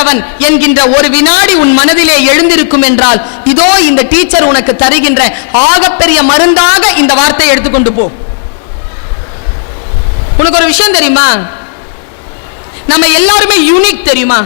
கடவன் என்கின்ற ஒரு வினாடி உன் மனதிலே எழுந்திருக்கும் என்றால் இதோ இந்த டீச்சர் உனக்கு தருகின்ற ஆகப்பெரிய மருந்தாக இந்த வார்த்தையை எடுத்துக்கொண்டு போ. உனக்கு ஒரு விஷயம் தெரியுமா? நம்ம எல்லாருமே யூனிக் தெரியுமா?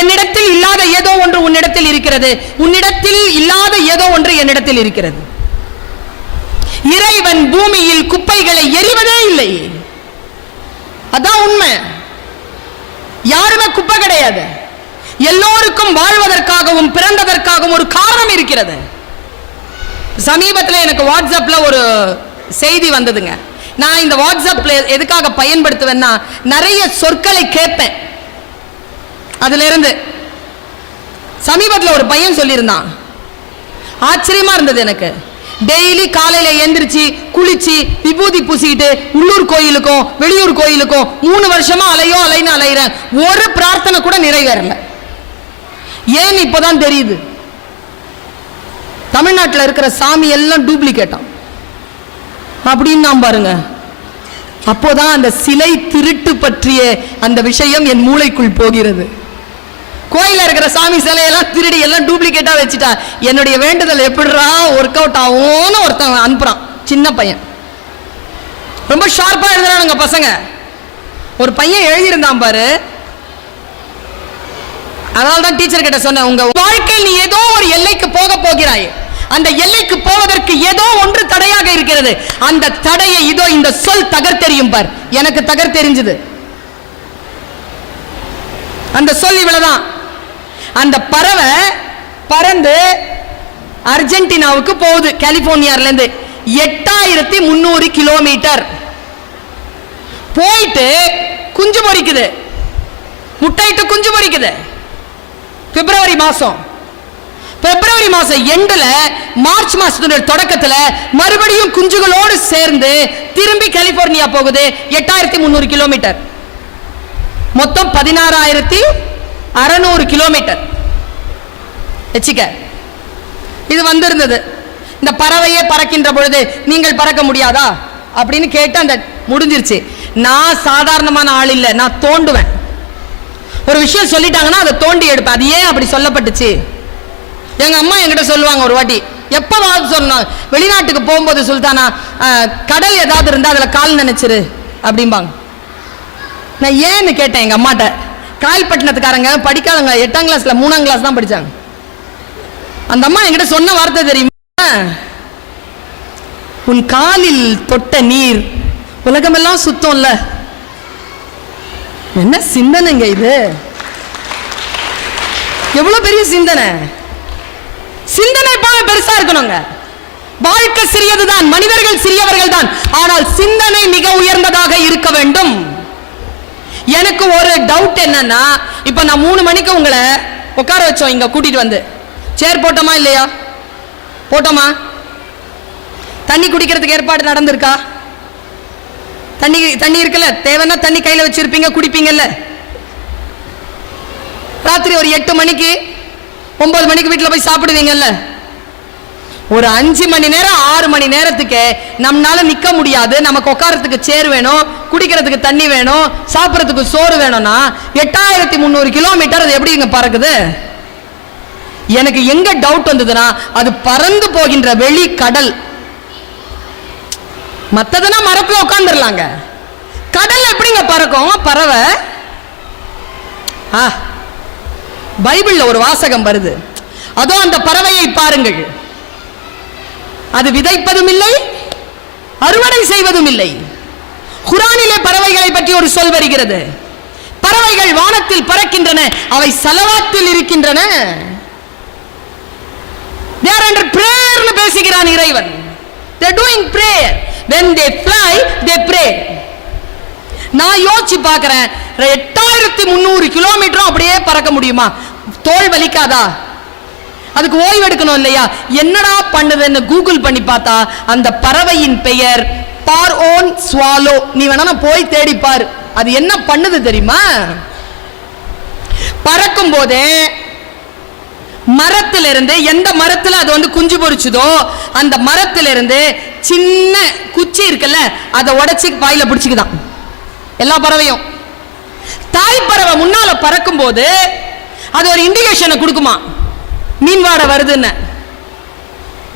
என்னிடத்தில் இல்லாத ஏதோ ஒன்று உன்னிடத்தில் இருக்கிறது. உன்னிடத்தில் இல்லாத ஏதோ ஒன்று என்னிடத்தில் இருக்கிறது. இறைவன் பூமியில் குப்பைகளை எறிவதே இல்லை அதான் உண்மை. கூட குப்பை கிடையாது. எல்லோருக்கும் வாழ்வதற்காகவும் பிறந்ததற்காகவும் ஒரு காரணம் இருக்கிறது. சமீபத்தில் எனக்கு வாட்ஸ்அப்ல ஒரு செய்தி வந்ததுங்க. நான் இந்த வாட்ஸ்அப்ல எதுக்காக பயன்படுத்துவேன்னா நிறைய சொற்களை கேட்பேன். அதுல இருந்து சமீபத்தில் ஒரு பையன் சொல்லியிருந்தான். ஆச்சரியமா இருந்தது எனக்கு. டெய்லி காலையில எந்திரிச்சு குளிச்சு விபூதி பூசிக்கிட்டு உள்ளூர் கோயிலுக்கும் வெளியூர் கோயிலுக்கும் மூணு வருஷமா அலையோ அலைன்னு அலையிறேன். ஒரு பிரார்த்தனை கூட நிறைவேறல. ஏன் இப்போதான் தெரியுது. தமிழ்நாட்டில் இருக்கிற சாமி எல்லாம் டூப்ளிகேட்டான் அப்படின்னு நான் பாருங்க. அப்போதான் அந்த சிலை திருட்டு பற்றிய அந்த விஷயம் என் மூளைக்குள் போகிறது. கோயில இருக்கிற சாமி சிலையெல்லாம் திருடி எல்லாம் டூப்ளிகேட்டா வச்சுட்டா என்னுடைய வேண்டுதல் எப்படிரா ஒர்க் அவுட் ஆகும்னு ஒருத்தன் அனுப்புறான். சின்ன பையன். ரொம்ப ஷார்ப்பா எழுதுறானுங்க பசங்க. ஒரு பையன் எழுதியிருந்தான் பாரு. அதனால தான் டீச்சர் கிட்ட சொன்னேன் உங்க வாழ்க்கையில் நீ ஏதோ ஒரு எல்லைக்கு போக போகிறாய். அந்த எல்லைக்கு போவதற்கு ஏதோ ஒன்று தடையாக இருக்கிறது. அந்த தடையை இதோ இந்த சொல் தகர்த்தெறியும் பார். எனக்கு தகர்த்தெறிஞ்சது அந்த சொல் இவ்வளவுதான். அந்த பறவை பறந்து அர்ஜென்டினாவுக்கு போகுது கலிபோர்னியால இருந்து எட்டாயிரத்தி முந்நூறு கிலோமீட்டர் போயிட்டு குஞ்சு பொறிக்குது முட்டையிட்டு குஞ்சு பொறிக்குது பிப்ரவரி மாசம். பிப்ரவரி மாசம் எண்டில் மார்ச் மாசத்துடைய தொடக்கத்தில் மறுபடியும் குஞ்சுகளோடு சேர்ந்து திரும்பி கலிபோர்னியா போகுது எட்டாயிரத்தி முந்நூறு கிலோமீட்டர் மொத்தம் பதினாறாயிரத்தி அறநூறு கிலோமீட்டர் வச்சுக்க. இது வந்திருந்தது. இந்த பறவையே பறக்கின்ற பொழுது நீங்கள் பறக்க முடியாதா? அப்படின்னு கேட்டு அந்த முடிஞ்சிருச்சு. நான் சாதாரணமான ஆள் இல்லை நான் தோண்டுவேன். ஒரு விஷயம் சொல்லிட்டாங்கன்னா அதை தோண்டி எடுப்பேன். அது ஏன் அப்படி சொல்லப்பட்டுச்சு? எங்க அம்மா என்கிட்ட சொல்லுவாங்க ஒரு வாட்டி எப்பவாவது சொன்னாங்க வெளிநாட்டுக்கு போகும்போது சுல்தானா கடல் ஏதாவது இருந்தா அதுல கால் நினைச்சிரு அப்படிம்பாங்க. நான் ஏன்னு கேட்டேன் எங்க அம்மாட்ட. காயல்பட்டினத்துக்காரங்க படிக்காதவங்க எட்டாம் கிளாஸ்ல மூணாம் கிளாஸ் தான் படிச்சாங்க. அந்த அம்மா என்கிட்ட சொன்ன வார்த்தை தெரியுமா? உன் காலில் தொட்ட நீர் உலகமெல்லாம் சுத்தம்ல. என்ன சிந்தனைங்க இது? எவ்வளவு பெரிய சிந்தனை? சிந்தனை பாவ பெருசா இருக்கணுங்க. வாழ்க்கை சிறியதுதான் மனிதர்கள் சிறியவர்கள் தான் ஆனால் சிந்தனை மிக உயர்ந்ததாக இருக்க வேண்டும். எனக்கு ஒரு டவுட் என்னன்னா இப்போ நான் மூணு மணிக்கு உங்களை உட்கார வச்சோம் இங்க கூட்டிட்டு வந்து. சேர் போட்டோமா இல்லையா? போட்டோமா? தண்ணி குடிக்கிறதுக்கு ஏற்பாடு நடந்திருக்கா? தண்ணி தண்ணி இருக்குல்ல தேவைன்னா தண்ணி கையில வச்சிருப்பீங்க குடிப்பீங்கல்ல. ராத்திரி ஒரு எட்டு மணிக்கு ஒன்பது மணிக்கு வீட்டில் போய் சாப்பிடுவீங்கல்ல. ஒரு அஞ்சு மணி நேரம் ஆறு மணி நேரத்துக்கு நம்மளால நிக்க முடியாது. நமக்கு உட்காரத்துக்கு சேர் வேணும் குடிக்கிறதுக்கு தண்ணி வேணும் சாப்பிட்றதுக்கு சோறு வேணும்னா எட்டாயிரத்தி முந்நூறு கிலோமீட்டர் அது எப்படி இங்க பறக்குது? எனக்கு எங்க டவுட் வந்ததுன்னா அது பறந்து போகின்ற வெளி கடல். மத்ததுனா மரத்துல உட்காந்துடலாங்க கடல் எப்படிங்க பறக்கும்? பறவை? ஆ பைபிள்ல ஒரு வாசகம் வருது. அதோ அந்த பறவையை பாருங்கள். அது விதைப்பதும் இல்லை அறுவடை செய்வதும் இல்லை குரானிலே பறவைகளை பற்றி ஒரு சொல் வருகிறது. பறவைகள் வானத்தில் பறக்கின்றன அவை சலவாத்தில் இருக்கின்றன. பேசுகிறான் இறைவன். When they fly they pray. நான் யோசிச்சு பார்க்கிறேன் எட்டாயிரத்தி முந்நூறு கிலோமீட்டரும் அப்படியே பறக்க முடியுமா? தோல் வலிக்காதா? அதுக்கு ஓய்வு எடுக்கணும் இல்லையா? என்னடா பண்ணுதுன்னு கூகுள் பண்ணி பார்த்தா அந்த பறவையின் பெயர் பார் ஓன் ஸ்வாலோ நீ வேணா போய் தேடிப்பார் அது என்ன பண்ணுது தெரியுமா? பறக்கும் போதே மரத்திலிருந்து எந்த மரத்துல அது வந்து குஞ்சு பொறிச்சுதோ அந்த மரத்திலிருந்து சின்ன குச்சி இருக்குல்ல அதை உடச்சி வாயில பிடிச்சிக்குதான். எல்லா பறவையும். தாய் பறவை முன்னால பறக்கும் போது அது ஒரு இண்டிகேஷனை கொடுக்குமா? மீன் வாடை வருதுன்னு.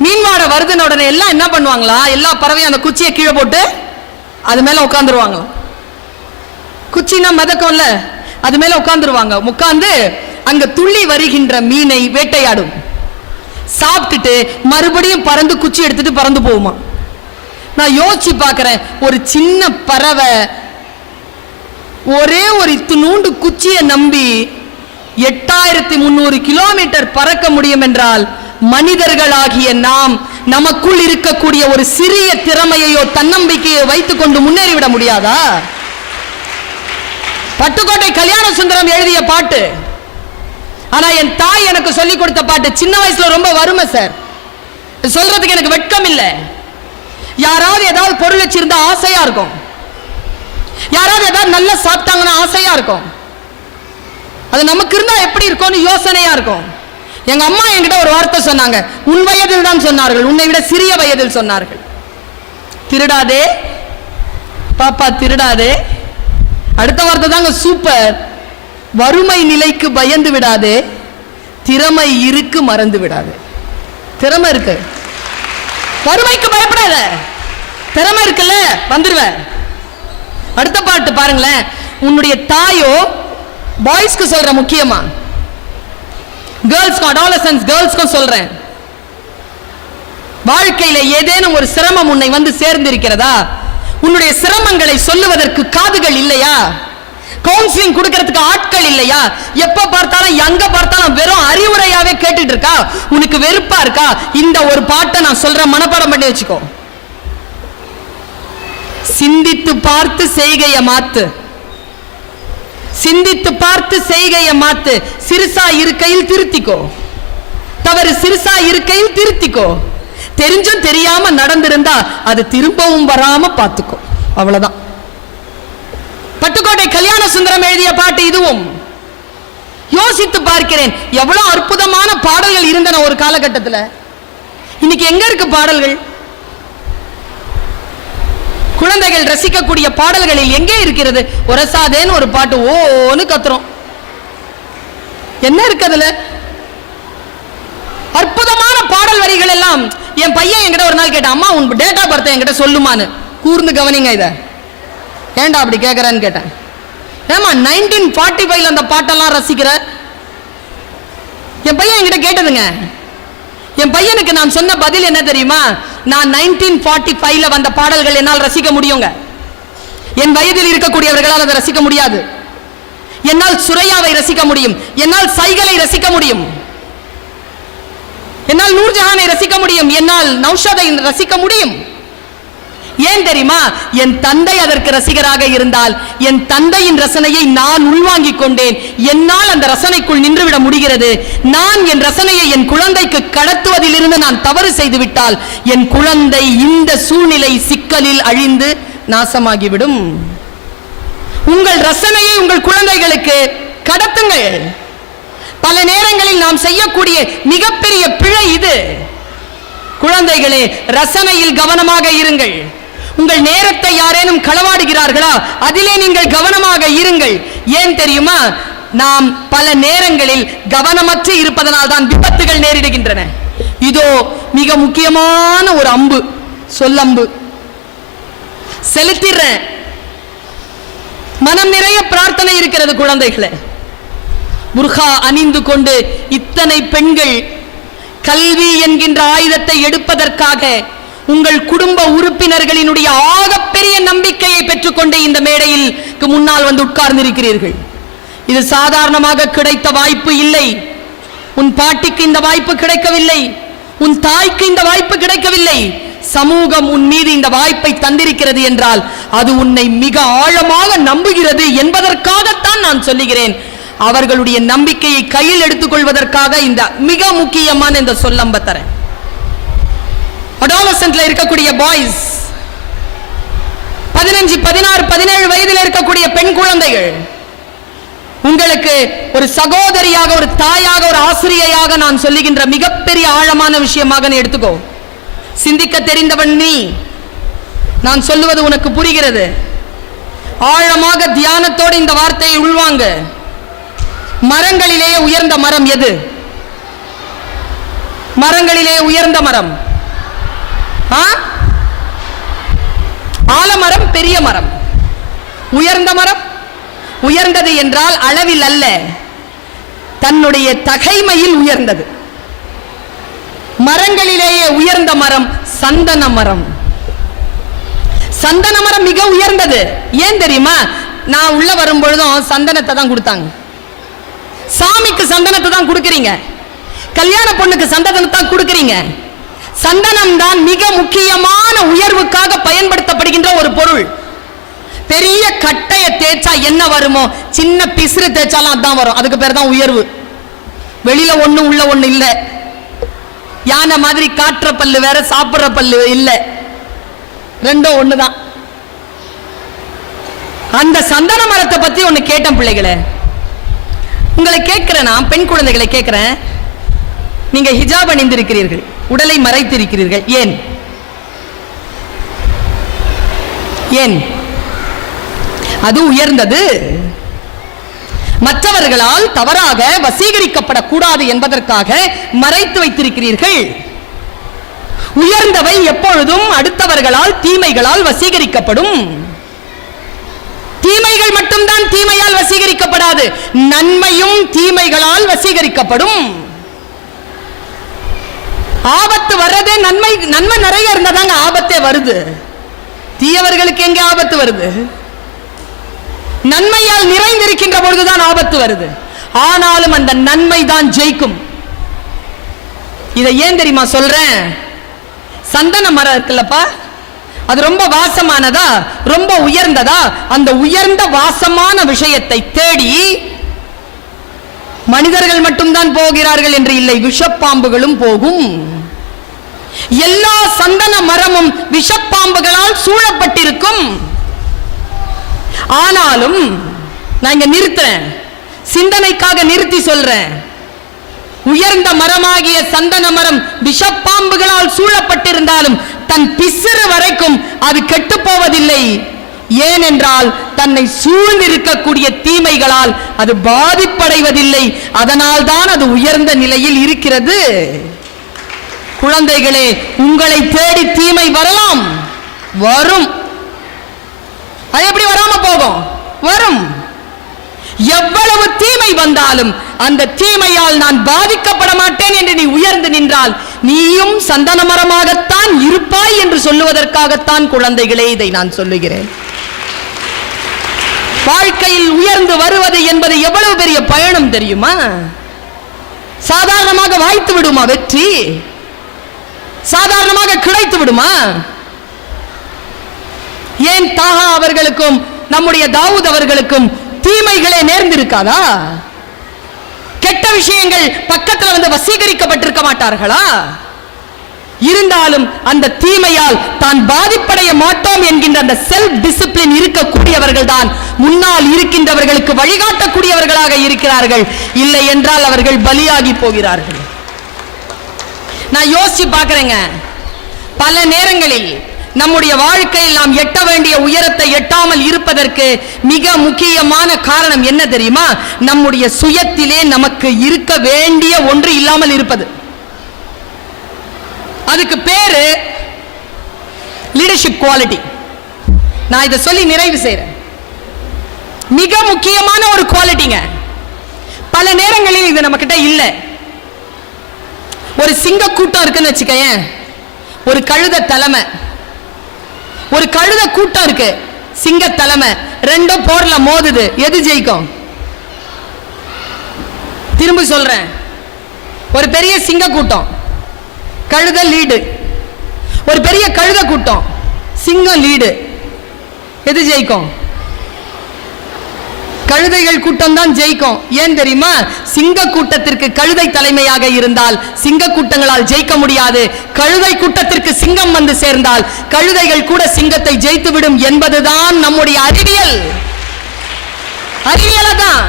மீன் வாடை வருதுன்னு உடனே எல்லாம் என்ன பண்ணுவாங்களா? எல்லா பறவையும் அந்த குச்சியை கீழே போட்டு அது மேலே உட்காந்துருவாங்களாம் குச்சினா மதக்கம்ல அது மேலே உட்காந்துருவாங்க உட்காந்து அங்க துள்ளி வருகின்ற மீனை வேட்டையாடும். சாப்பிட்டுட்டு மறுபடியும் பறந்து குச்சி எடுத்துட்டு பறந்து போகுமா? நான் யோசிச்சு பார்க்குறேன் ஒரு சின்ன பறவை ஒரே ஒரு இத்து நூண்டு குச்சியை நம்பி எட்டாயிரத்தி முன்னூறு கிலோமீட்டர் பறக்க முடியும் என்றால் மனிதர்களாகிய நாம் நமக்குள் இருக்கக்கூடிய ஒரு சிறிய திறமையையோ தன்னம்பிக்கையோ வைத்துக்கொண்டு முன்னேறிவிட முடியாதா? பட்டுக்கோட்டை கல்யாண சுந்தரம் எழுதிய பாட்டு. ஆனா என் தாய் எனக்கு சொல்லி கொடுத்த பாட்டு சின்ன வயசுல ரொம்ப வறுமை சார். சொல்றதுக்கு எனக்கு வெட்கம் இல்லை. யாராவது ஏதாவது பொருள் வச்சிருந்தா ஆசையா இருக்கும். யாராவது ஏதாவது நல்லா சாப்பிட்டாங்கன்னா ஆசையா இருக்கும். அது நமக்கு இருந்தால் எப்படி இருக்கும்னு யோசனையாக இருக்கும். எங்கள் அம்மா என்கிட்ட ஒரு வார்த்தை சொன்னாங்க. உன் வயதில் தான் சொன்னார்கள். உன்னை விட சிறிய வயதில் சொன்னார்கள். திருடாதே. பாப்பா திருடாதே. அடுத்த வார்த்தை தாங்க சூப்பர் வறுமை நிலைக்கு பயந்து விடாதே. திறமை இருக்கு மறந்து விடாதே. திறமை இருக்கு. வறுமைக்கு பயப்படாத. திறமை இருக்குல்ல வந்துடுவேன் அடுத்த பாட்டு பாருங்களேன். உன்னுடைய தாயோ பாய்ஸ்க்கு சொல்கிறேன் முக்கியமா. கேர்ள்ஸ்க்கும் அடாலசன்ஸ் கேர்ள்ஸ்க்கும் சொல்றேன். வாழ்க்கையில ஏதேனும் ஒரு சிரமம் உன்னை வந்து சேர்ந்திருக்கிறதா? உன்னுடைய சிரமங்களை சொல்லுவதற்கு காதுகள் இல்லையா? கவுன்சிலிங் கொடுக்கறதுக்கு ஆட்கள் இல்லையா? எப்ப பார்த்தாலும் எங்க பார்த்தாலும் வெறும் அறிவுரையாவே கேட்டுட்டு இருக்கா உனக்கு வெறுப்பா இருக்கா? இந்த ஒரு பாட்டை நான் சொல்றேன் மனப்பாடம் பண்ணி வச்சுக்கோ. சிந்தித்து பார்த்து செய்கைய மாத்து. சிந்தித்து பார்த்து செய்கைய மாத்து. சிறுசா இருக்கையில் திருத்திக்கோ. தவறு சிறுசா இருக்கையில் திருத்திக்கோ. தெரிஞ்சும் தெரியாம நடந்திருந்தா அது திரும்பவும் வராம பார்த்துக்கோ. அவ்வளவுதான். பட்டுக்கோட்டை கல்யாண சுந்தரம் எழுதிய பாட்டு இதுவும். யோசித்து பார்க்கிறேன் எவ்வளவு அற்புதமான பாடல்கள் இருந்தன ஒரு காலகட்டத்தில். இன்னைக்கு எங்க இருக்கு பாடல்கள்? குழந்தைகள் ரசிக்கக்கூடிய பாடல்களில் எங்கே இருக்கிறது? ஒரசாதேன்னு ஒரு பாட்டு ஓன்னு கத்துறோம். என்ன இருக்கு அதுல? அற்புதமான பாடல் வரிகள் எல்லாம். என் பையன் என்கிட்ட ஒரு நாள் கேட்டான் அம்மா உன் டேட் ஆஃப் பர்த் என்கிட்ட சொல்லுமான்னு. கூர்ந்து கவனிங்க இத. ஏன்டா அப்படி கேட்கறேன்னு கேட்டேன். ஏமா நைன்டீன் ஃபார்ட்டி ஃபைவ்ல அந்த பாட்டெல்லாம் ரசிக்கிற? என் பையன் என்கிட்ட கேட்டதுங்க. என் பையனுக்கு நான் சொன்ன பதில் என்ன தெரியுமா? நான் நைன்டீன் ஃபார்ட்டி ஃபைவ்ல வந்த பாடல்கள் என்னால் ரசிக்க முடியுங்க. என் வயதில் இருக்கக்கூடியவர்களால் அதை ரசிக்க முடியாது. என்னால் சுரையாவை ரசிக்க முடியும். என்னால் சைகளை ரசிக்க முடியும். என்னால் நூர்ஜஹானை ரசிக்க முடியும். என்னால் நௌஷாதை ரசிக்க முடியும். ஏன் தெரியுமா? என் தந்தை அதற்கு ரசிகராக இருந்தால் என் தந்தையின் ரசனையை நான் உள்வாங்கிக் கொண்டேன். என்னால் அந்த ரசனைக்குள் நின்றுவிட முடிகிறது. நான் என் ரசனையை என் குழந்தைக்கு கடத்துவதிலிருந்து நான் தவறு செய்துவிட்டால் என் குழந்தை இந்த சூழ்நிலை சிக்கலில் அழிந்து நாசமாகிவிடும். உங்கள் ரசனையை உங்கள் குழந்தைகளுக்கு கடத்துங்கள். பல நேரங்களில் நாம் செய்யக்கூடிய மிகப்பெரிய பிழை இது. குழந்தைகளே ரசனையில் கவனமாக இருங்கள். உங்கள் நேரத்தை யாரேனும் களவாடுகிறார்களா? அதிலே நீங்கள் கவனமாக இருங்கள். ஏன் தெரியுமா? நாம் பல நேரங்களில் கவனமற்று இருப்பதனால் தான் விபத்துகள் நேரிடுகின்றன. இதோ மிக முக்கியமான ஒரு அம்பு சொல்லம்பு. செலுத்திடுறேன். மனம் நிறைய பிரார்த்தனை இருக்கிறது குழந்தைகளை. புர்கா அணிந்து கொண்டு இத்தனை பெண்கள் கல்வி என்கின்ற ஆயுதத்தை எடுப்பதற்காக உங்கள் குடும்ப உறுப்பினர்களினுடைய ஆகப்பெரிய நம்பிக்கையை பெற்றுக்கொண்டு இந்த மேடையில் முன்னால் வந்து உட்கார்ந்திருக்கிறீர்கள். இது சாதாரணமாக கிடைத்த வாய்ப்பு இல்லை. உன் பாட்டிக்கு இந்த வாய்ப்பு கிடைக்கவில்லை. உன் தாய்க்கு இந்த வாய்ப்பு கிடைக்கவில்லை. சமூகம் உன் மீது இந்த வாய்ப்பை தந்திருக்கிறது என்றால் அது உன்னை மிக ஆழமாக நம்புகிறது என்பதற்காகத்தான் நான் சொல்லுகிறேன். அவர்களுடைய நம்பிக்கையை கையில் எடுத்துக்கொள்வதற்காக இந்த மிக முக்கியமான இந்த சொல்லம்ப தரேன் அடாலசன்ட்ல இருக்கக்கூடிய பாய்ஸ் பதினஞ்சு பதினாறு பதினேழு வயதில் இருக்கக்கூடிய பெண் குழந்தைகள் உங்களுக்கு ஒரு சகோதரியாக ஒரு தாயாக ஒரு ஆசிரியையாக நான் சொல்லுகின்ற மிகப்பெரிய ஆழமான விஷயமாக நீ எடுத்துக்கோ. சிந்திக்க தெரிந்தவன் நீ. நான் சொல்லுவது உனக்கு புரிகிறது. ஆழமாக தியானத்தோடு இந்த வார்த்தையை உள்வாங்க. மரங்களிலேயே உயர்ந்த மரம் எது? மரங்களிலேயே உயர்ந்த மரம். ஆலமரம் பெரிய மரம். உயர்ந்த மரம்? உயர்ந்தது என்றால் அளவில் அல்ல. தன்னுடைய தகைமையில் உயர்ந்தது. மரங்களிலேயே உயர்ந்த மரம் சந்தன மரம். சந்தன மரம் மிக உயர்ந்தது. ஏன் தெரியுமா? நான் உள்ள வரும் பொழுதும் சந்தனத்தை தான் கொடுத்தாங்க. சாமிக்கு சந்தனத்தை தான் கொடுக்குறீங்க. கல்யாண பொண்ணுக்கு சந்தனத்தை தான் கொடுக்குறீங்க. சந்தனம் தான் மிக முக்கியமான உயர்வுக்காக பயன்படுத்தப்படுகின்ற ஒரு பொருள். பெரிய கட்டைய தேய்ச்சா என்ன வருமோ சின்ன பிசுறு தேய்ச்சாலும் அதான் வரும். அதுக்கு பேர் தான் உயர்வு. வெளியில ஒண்ணு உள்ள ஒண்ணு இல்ல. யானை மாதிரி காட்டுற பல்லு வேற சாப்பிடுற பல்லு இல்ல. ரெண்டும் ஒண்ணுதான். அந்த சந்தன மரத்தை பத்தி ஒண்ணு கேட்டேன் பிள்ளைகளே. உங்களை கேட்கிறேன் நான் பெண் குழந்தைகளை கேட்கிறேன். நீங்க ஹிஜாப் அணிந்திருக்கிறீர்கள். உடலை மறைத்திருக்கிறீர்கள். ஏன்? ஏன்? அது உயர்ந்தது. மற்றவர்களால் தவறாக வசீகரிக்கப்படக்கூடாது என்பதற்காக மறைத்து வைத்திருக்கிறீர்கள். உயர்ந்தவை எப்பொழுதும் அடுத்தவர்களால் தீமைகளால் வசீகரிக்கப்படும். தீமைகள் மட்டும்தான் தீமையால் வசீகரிக்கப்படாது. நன்மையும் தீமைகளால் வசீகரிக்கப்படும். ஆபத்து வர்றதே நன்மை நன்மை நிறைய இருந்தாதாங்க ஆபத்தே வருது. தீயவர்களுக்கு எங்க ஆபத்து வருது? நன்மையால் நிறைந்திருக்கின்ற பொழுதுதான் ஆபத்து வருது. ஆனாலும் அந்த நன்மை தான் ஜெயிக்கும். இதை ஏன் தெரியுமா சொல்றேன்? சந்தன மரம் இருக்குல்லப்பா. அது ரொம்ப வாசமானதா? ரொம்ப உயர்ந்ததா? அந்த உயர்ந்த வாசமான விஷயத்தை தேடி மனிதர்கள் மட்டும்தான் போகிறார்கள் என்று இல்லை விஷப்பாம்புகளும் போகும். எல்லா சந்தன மரமும் விஷப்பாம்புகளால் சூழப்பட்டிருக்கும். ஆனாலும் நான் இங்க நிறுத்துறேன். சிந்தனைக்காக நிறுத்தி சொல்றேன். உயர்ந்த மரமாகிய சந்தன மரம் விஷப்பாம்புகளால் சூழப்பட்டிருந்தாலும் தன் பிசிறு வரைக்கும் அது கெட்டுப் போவதில்லை. ஏனென்றால் தன்னை சூழ்ந்திருக்கக்கூடிய தீமைகளால் அது பாதிப்படைவதில்லை. அதனால் தான் அது உயர்ந்த நிலையில் இருக்கிறது. குழந்தைகளே உங்களை தேடி தீமை வரலாம். வரும். அது எப்படி வராம போகும்? வரும். எவ்வளவு தீமை வந்தாலும் அந்த தீமையால் நான் பாதிக்கப்பட மாட்டேன் என்று நீ உயர்ந்து நின்றால் நீயும் சந்தன மரமாகத்தான் இருப்பாய் என்று சொல்லுவதற்காகத்தான் குழந்தைகளே இதை நான் சொல்லுகிறேன். வாழ்க்கையில் உயர்ந்து வருவது என்பது எவ்வளவு பெரிய பயணம் தெரியுமா? சாதாரணமாக வாய்த்து விடுமா வெற்றி? சாதாரணமாக கிடைத்து விடுமா? ஏன் தாகா அவர்களுக்கும் நம்முடைய தாவூத் அவர்களுக்கும் தீமைகளே நேர்ந்திருக்காதா? கெட்ட விஷயங்கள் பக்கத்துல வந்து வசீகரிக்கப்பட்டிருக்க மாட்டார்களா? இருந்தாலும் அந்த தீமையால் தான் பாதிப்படைய மாட்டோம் என்கின்ற அந்த செல்ஃப் டிசிப்ளின் இருக்கக்கூடியவர்கள் தான் முன்னால் இருக்கின்றவர்களுக்கு வழிகாட்டக்கூடியவர்களாக இருக்கிறார்கள். இல்லை என்றால் அவர்கள் பலியாகி போகிறார்கள். நான் யோசிச்சு பார்க்கறேங்க. பல நேரங்களில் நம்முடைய வாழ்க்கையில் நாம் எட்ட வேண்டிய உயரத்தை எட்டாமல் இருப்பதற்கு மிக முக்கியமான காரணம் என்ன தெரியுமா? நம்முடைய சுயத்திலே நமக்கு இருக்க வேண்டிய ஒன்று இல்லாமல் இருப்பது. அதுக்கு பேரு லீடர்ஷிப் குவாலிட்டி நான் இதை சொல்லி நிறைவு செய்கிறேன் மிக முக்கியமான ஒரு குவாலிட்டிங்க பல நேரங்களில் இது நம்ம கிட்ட இல்லை. ஒரு சிங்க கூட்டம் இருக்குன்னு வச்சுக்கேன் ஒரு கழுத தலைமை. ஒரு கழுத கூட்டம் இருக்கு. சிங்க தலைமை. ரெண்டும் போர்ல மோதுது. எது ஜெயிக்கும்? திரும்ப சொல்றேன். ஒரு பெரிய சிங்க கூட்டம். கழுத லீடு ஒரு பெரிய கழுத கூட்டம். சிங்கம் லீடு எது ஜெயிக்கும்? கழுதைகள் கூட்டம் தான் ஜெயிக்கும். ஏன் தெரியுமா? சிங்க கூட்டத்திற்கு கழுதை தலைமையாக இருந்தால் சிங்க கூட்டங்களால் ஜெயிக்க முடியாது. கழுதை கூட்டத்திற்கு சிங்கம் வந்து சேர்ந்தால் கழுதைகள் கூட சிங்கத்தை ஜெயித்து விடும் என்பதுதான் நம்முடைய அறிவியல். அறிவியல தான்.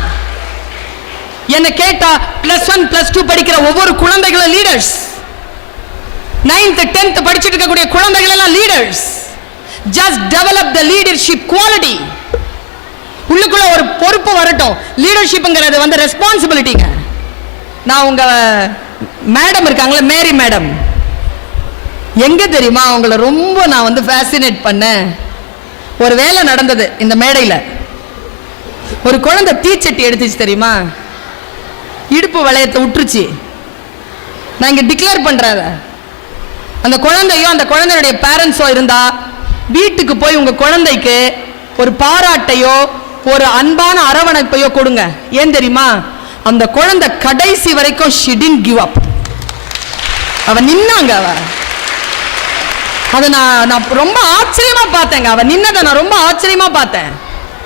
என்ன கேட்டா பிளஸ் ஒன் பிளஸ் டூ படிக்கிற ஒவ்வொரு குழந்தைகளும் லீடர்ஸ் நைன்த் டென்த் படிச்சுட்டு இருக்கக்கூடிய குழந்தைகள் எல்லாம் leaders just develop the leadership quality உள்ளுக்குள்ள ஒரு பொறுப்பு வரட்டும். லீடர்ஷிப்ங்கிறது வந்து ரெஸ்பான்சிபிலிட்டிங்க நான் உங்க மேடம் இருக்காங்களே மேரி மேடம் எங்க தெரியுமா அவங்கள ரொம்ப நான் வந்து ஃபேசினேட் பண்ணேன். ஒரு வேலை நடந்தது இந்த மேடையில். ஒரு குழந்தை தீச்சட்டி எடுத்துச்சு தெரியுமா? இடுப்பு வளையத்தை விட்டுருச்சு நான் இங்கே டிக்ளேர் பண்றேன் அதை. அந்த குழந்தையோ அந்த குழந்தையுடைய பேரண்ட்ஸோ இருந்தால் வீட்டுக்கு போய் உங்கள் குழந்தைக்கு ஒரு பாராட்டையோ ஒரு அன்பான அரவணைப்பையோ கொடுங்க. ஏன் தெரியுமா? அந்த குழந்தை கடைசி வரைக்கும் ஷிடின் கிவ் அப் அவ நின்னாங்க அவ. அதை நான் நான் ரொம்ப ஆச்சரியமா பார்த்தேங்க. அவ நின்னதை நான் ரொம்ப ஆச்சரியமா பார்த்தேன்.